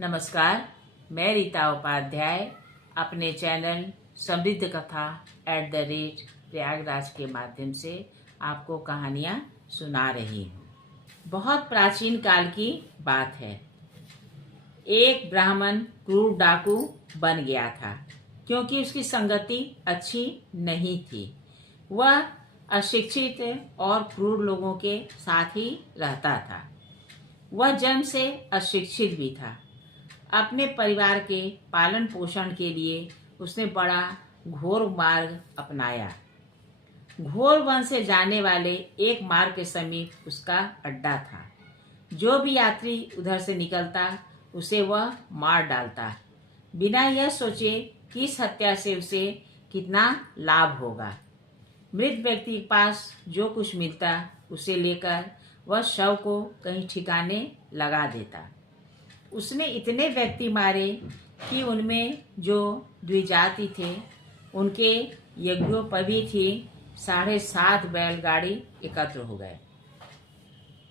नमस्कार, मैं रीता उपाध्याय अपने चैनल समृद्ध कथा प्रयागराज के माध्यम से आपको कहानियाँ सुना रही हूँ। बहुत प्राचीन काल की बात है। एक ब्राह्मण क्रूर डाकू बन गया था क्योंकि उसकी संगति अच्छी नहीं थी। वह अशिक्षित और क्रूर लोगों के साथ ही रहता था। वह जन्म से अशिक्षित भी था। अपने परिवार के पालन पोषण के लिए उसने बड़ा घोर मार्ग अपनाया। घोर वन से जाने वाले एक मार्ग के समीप उसका अड्डा था। जो भी यात्री उधर से निकलता उसे वह मार डालता, बिना यह सोचे कि इस हत्या से उसे कितना लाभ होगा। मृत व्यक्ति के पास जो कुछ मिलता उसे लेकर वह शव को कहीं ठिकाने लगा देता। उसने इतने व्यक्ति मारे कि उनमें जो द्विजाति थे उनके यज्ञोपवीत 7.5 बैलगाड़ी एकत्र हो गए।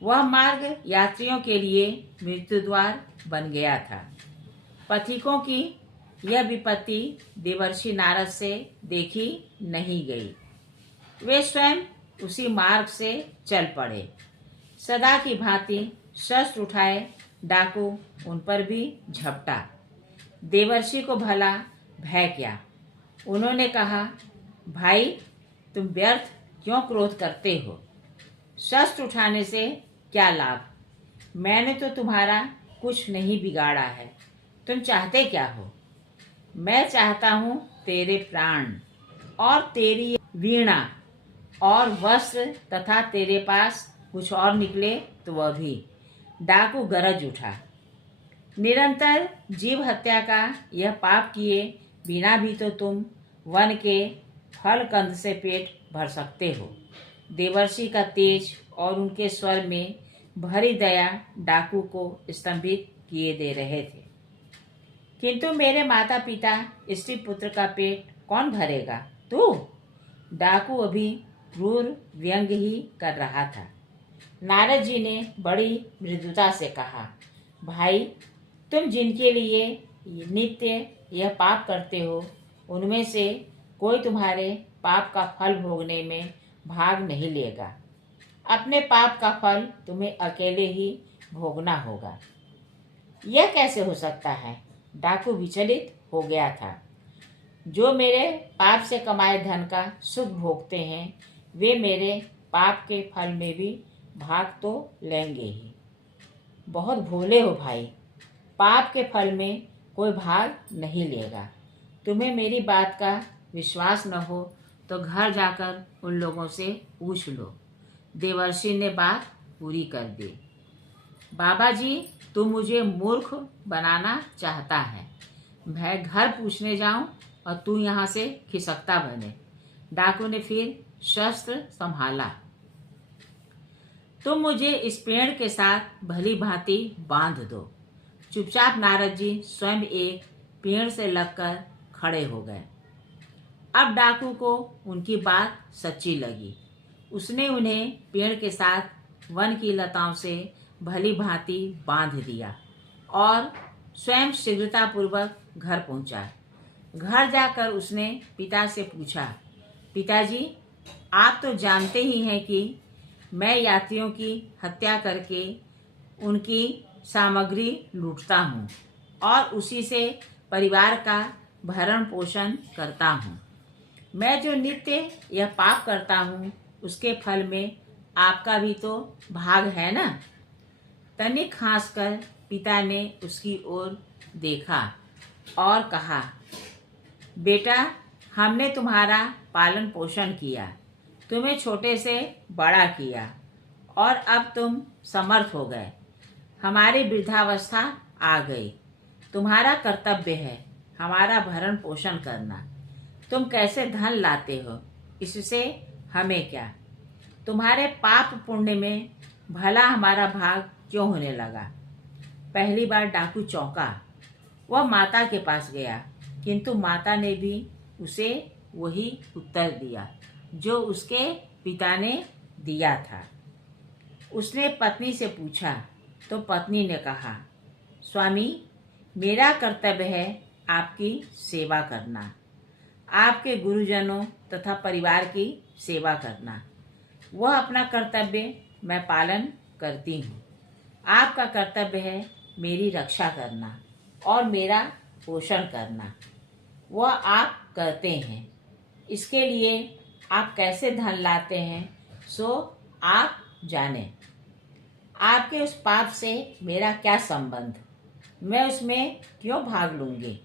वह मार्ग यात्रियों के लिए मृत्यु द्वार बन गया था। पथिकों की यह विपत्ति देवर्षि नारद से देखी नहीं गई। वे स्वयं उसी मार्ग से चल पड़े। सदा की भांति शस्त्र उठाए डाकू उन पर भी झपटा। देवर्षि को भला भय क्या। उन्होंने कहा, भाई तुम व्यर्थ क्यों क्रोध करते हो? शस्त्र उठाने से क्या लाभ? मैंने तो तुम्हारा कुछ नहीं बिगाड़ा है। तुम चाहते क्या हो? मैं चाहता हूँ तेरे प्राण और तेरी वीणा और वस्त्र, तथा तेरे पास कुछ और निकले तो वह भी। डाकू गरज उठा, निरंतर जीव हत्या का यह पाप किए बिना भी तो तुम वन के फल कंद से पेट भर सकते हो। देवर्षि का तेज और उनके स्वर में भरी दया डाकू को स्तंभित किए दे रहे थे। किंतु मेरे माता पिता स्त्री पुत्र का पेट कौन भरेगा? तू? डाकू अभी क्रूर व्यंग ही कर रहा था। नारद जी ने बड़ी मृदुता से कहा, भाई तुम जिनके लिए नित्य यह पाप करते हो उनमें से कोई तुम्हारे पाप का फल भोगने में भाग नहीं लेगा। अपने पाप का फल तुम्हें अकेले ही भोगना होगा। यह कैसे हो सकता है? डाकू विचलित हो गया था। जो मेरे पाप से कमाए धन का सुख भोगते हैं वे मेरे पाप के फल में भी भाग तो लेंगे ही। बहुत भोले हो भाई, पाप के फल में कोई भाग नहीं लेगा। तुम्हें मेरी बात का विश्वास न हो तो घर जाकर उन लोगों से पूछ लो। देवर्षि ने बात पूरी कर दी। बाबा जी, तू मुझे मूर्ख बनाना चाहता है। मैं घर पूछने जाऊं और तू यहाँ से खिसकता बने। डाकू ने फिर शस्त्र संभाला। तुम मुझे इस पेड़ के साथ भली भांति बांध दो। चुपचाप नारद जी स्वयं एक पेड़ से लगकर खड़े हो गए। अब डाकू को उनकी बात सच्ची लगी। उसने उन्हें पेड़ के साथ वन की लताओं से भली भांति बांध दिया और स्वयं शीघ्रतापूर्वक घर पहुंचा। घर जाकर उसने पिता से पूछा, पिताजी, आप तो जानते ही हैं कि मैं यात्रियों की हत्या करके उनकी सामग्री लूटता हूँ और उसी से परिवार का भरण पोषण करता हूँ। मैं जो नित्य यह पाप करता हूँ उसके फल में आपका भी तो भाग है ना? तनिक हंसकर पिता ने उसकी ओर देखा और कहा, बेटा, हमने तुम्हारा पालन पोषण किया, तुम्हें छोटे से बड़ा किया और अब तुम समर्थ हो गए। हमारी वृद्धावस्था आ गई। तुम्हारा कर्तव्य है हमारा भरण पोषण करना। तुम कैसे धन लाते हो इससे हमें क्या? तुम्हारे पाप पुण्य में भला हमारा भाग क्यों होने लगा? पहली बार डाकू चौंका। वह माता के पास गया, किंतु माता ने भी उसे वही उत्तर दिया जो उसके पिता ने दिया था। उसने पत्नी से पूछा तो पत्नी ने कहा, स्वामी, मेरा कर्तव्य है आपकी सेवा करना, आपके गुरुजनों तथा परिवार की सेवा करना। वह अपना कर्तव्य मैं पालन करती हूँ। आपका कर्तव्य है मेरी रक्षा करना और मेरा पोषण करना। वह आप करते हैं। इसके लिए आप कैसे धन लाते हैं सो आप जाने। आपके उस पाप से मेरा क्या संबंध? मैं उसमें क्यों भाग लूंगी?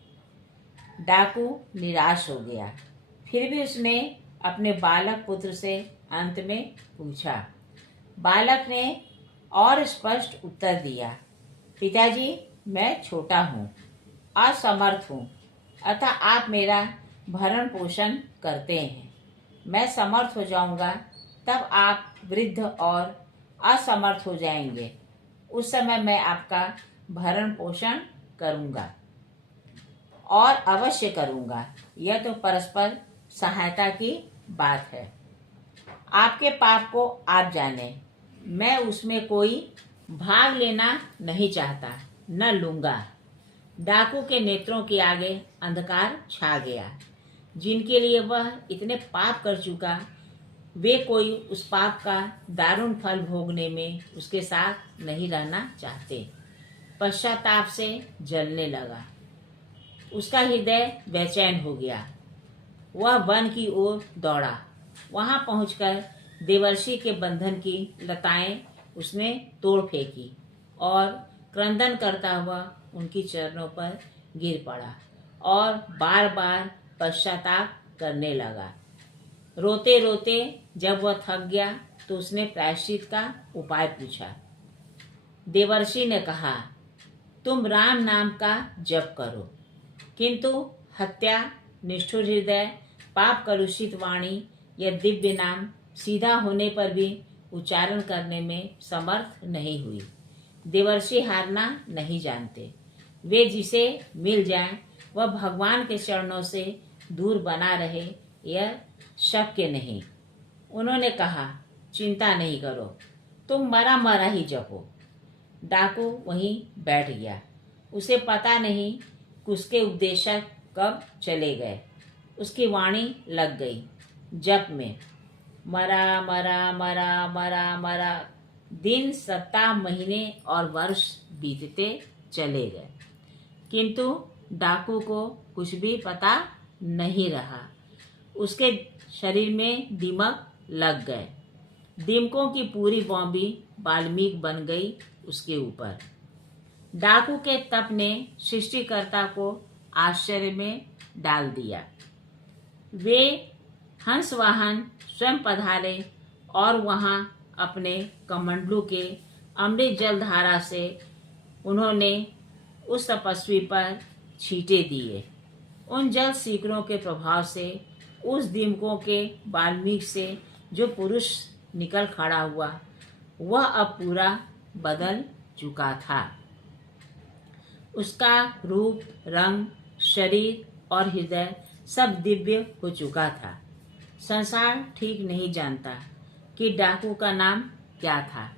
डाकू निराश हो गया। फिर भी उसने अपने बालक पुत्र से अंत में पूछा। बालक ने और स्पष्ट उत्तर दिया, पिताजी, मैं छोटा हूँ, असमर्थ हूँ, अतः आप मेरा भरण पोषण करते हैं। मैं समर्थ हो जाऊंगा तब आप वृद्ध और असमर्थ हो जाएंगे। उस समय मैं आपका भरण पोषण करूंगा और अवश्य करूंगा। यह तो परस्पर सहायता की बात है। आपके पाप को आप जाने। मैं उसमें कोई भाग लेना नहीं चाहता, न लूंगा। डाकू के नेत्रों के आगे अंधकार छा गया। जिनके लिए वह इतने पाप कर चुका, वे कोई उस पाप का दारुण फल भोगने में उसके साथ नहीं रहना चाहते। पश्चाताप से जलने लगा। उसका हृदय बेचैन हो गया। वह वन की ओर दौड़ा। वहां पहुंचकर देवर्षि के बंधन की लताएं उसने तोड़ फेंकी और क्रंदन करता हुआ उनकी चरणों पर गिर पड़ा और बार बार पश्चाताप करने लगा। रोते रोते जब वह थक गया तो उसने प्रायश्चित का उपाय पूछा। देवर्षि ने कहा, तुम राम नाम का जप करो, किंतु हत्या, निष्ठुर हृदय, पाप कलुषित वाणी या दिव्य नाम सीधा होने पर भी उच्चारण करने में समर्थ नहीं हुई। देवर्षि हारना नहीं जानते। वे जिसे मिल जाएं वह भगवान के चरणों से दूर बना रहे, यह शक्य नहीं। उन्होंने कहा, चिंता नहीं करो, तुम मरा मरा ही जपो। डाकू वहीं बैठ गया। उसे पता नहीं कि उसके उपदेशक कब चले गए। उसकी वाणी लग गई जप में। मरा मरा मरा मरा मरा। दिन, सप्ताह, महीने और वर्ष बीतते चले गए, किंतु डाकू को कुछ भी पता नहीं रहा। उसके शरीर में दीमक लग गए। दीमकों की पूरी बॉम्बी वाल्मीकि बन गई उसके ऊपर। डाकू के तप ने सृष्टिकर्ता को आश्चर्य में डाल दिया। वे हंसवाहन स्वयं पधारे और वहां अपने कमंडलू के अमृत जलधारा से उन्होंने उस तपस्वी पर छींटे दिए। उन जल सीकरों के प्रभाव से उस दीमकों के वाल्मीकि से जो पुरुष निकल खड़ा हुआ, वह अब पूरा बदल चुका था। उसका रूप, रंग, शरीर और हृदय सब दिव्य हो चुका था। संसार ठीक नहीं जानता कि डाकू का नाम क्या था।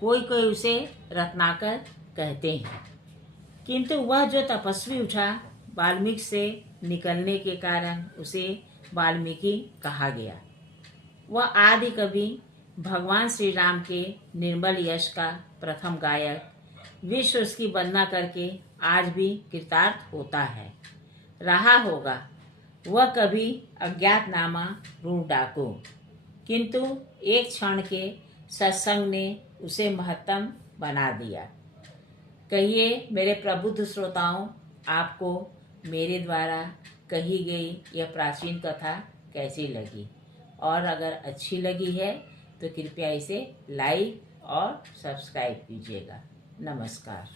कोई कोई उसे रत्नाकर कहते हैं, किंतु वह जो तपस्वी उठा, वाल्मीकि से निकलने के कारण उसे वाल्मीकि कहा गया। वह आदि कवि, भगवान श्री राम के निर्मल यश का प्रथम गायक, विश्व उसकी वंदना करके आज भी कृतार्थ होता है। रहा होगा वह कभी अज्ञातनामा रूढ़ डाकू, किंतु एक क्षण के सत्संग ने उसे महत्तम बना दिया। कहिए मेरे प्रबुद्ध श्रोताओं, आपको मेरे द्वारा कही गई यह प्राचीन कथा कैसी लगी? और अगर अच्छी लगी है तो कृपया इसे लाइक और सब्सक्राइब कीजिएगा। नमस्कार।